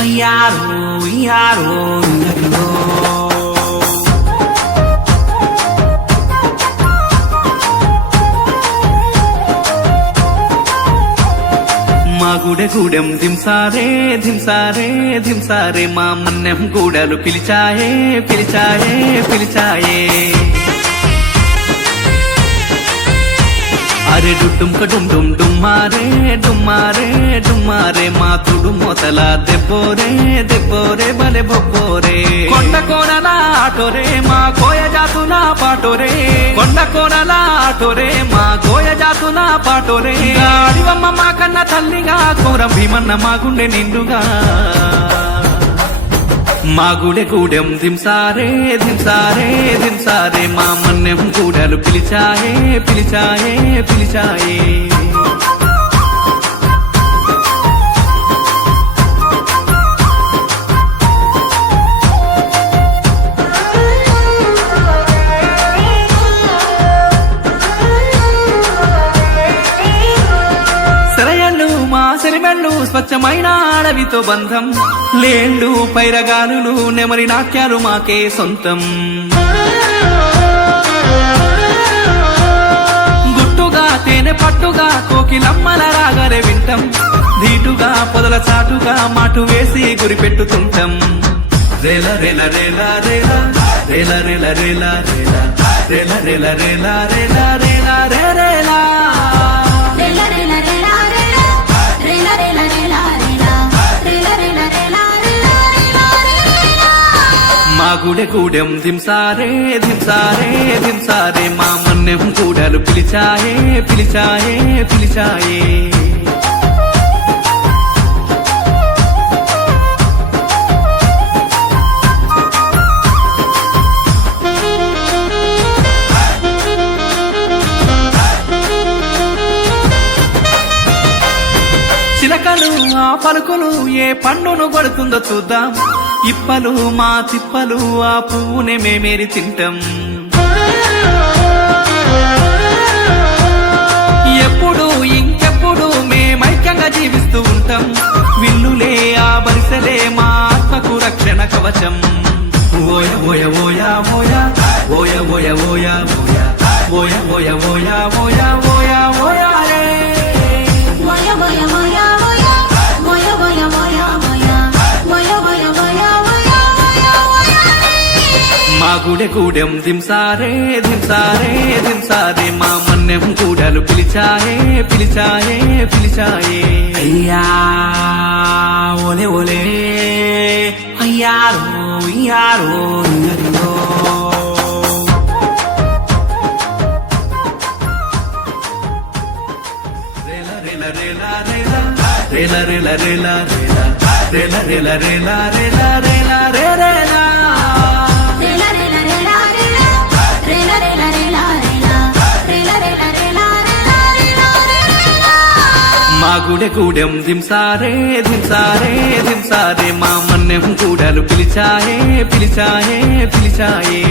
అయ్యారో అయ్యారో మా గూడెం దింసారే దింసారే దింసారే మా మన్నెం గూడలు పిలిచాయే పిలిచాయే పిలిచాయే అరే డుమ్ డుమ్ డుమ్మారే డుమ్మారే డుమ్మారే మా తుడు మొతల దెబ్బోరే దెబ్బోరే బలే బొబ్బోరే కొండ కోనల ఆటోరే మా కోయ జాతున పాటోరే కొండ కోనల ఆటోరే మా కోయ జాతున పాటోరే అడివమ్మ మా కన్న తల్లిగా కూరం భీమన్న మా గుండె నిండుగా మా గూడెం దింసారే దింసారే దింసారే మా మన్నెం గూడలు పిలిచాయే పిలిచాయే పిలిచాయే సెరిమెళ్ళు స్వచ్ఛమైన అడవితో బంధం లేళ్ళు పైరగాలులు నెమరి నాట్యాలు మాకే సొంతం గుట్టుగా తేనె పట్టుగా కోకిలమ్మల రాగలే వింటం ధీటుగా పొదల చాటుగా మాటు వేసి గురిపెట్టుతుంటాం రేల రేల రేల రేల రేల రేల రేల రేల రేల రేల రేల రేల రేల రేలా మా గూడెం దింసారే దింసారే దింసారే మా మన్నెం గూడలు పిలిచాయే పిలిచాయే పిలిచాయే చిలకలు ఆ పలుకులు ఏ పండును కొడుతుందో చూద్దాం ఇప్పలు మా తిప్పలు ఆ పువ్వునే మేమేరి తింటాం ఎప్పుడు ఇంకెప్పుడు మేమైక్యంగా జీవిస్తూ ఉంటాం విల్లులే ఆ బరిసెలే మా ఆత్మకు రక్షణ కవచం ఓయ ఓయ ఓయ ఓయ ఓయ ఓయ ఓయ ఓయ ఓయ ఓయ ఓయ ఓయ ఓయ మా గూడెం దింసారే దింసారే దింసారే మా మన్నెం గూడలు పిలిచాయే పిలిచాయే పిలిచాయే అయ్యా ఓలే ఓలే అయ్యారో అయ్యారో రేల రేల రేల రేల రేల రేల రేల రేల రేల రేల రేల రేలా మా గూడెం దింసారే దింసారే దింసారే మా మన్నెం గూడలు పిలిచాయే పిలిచాయే పిలిచాయే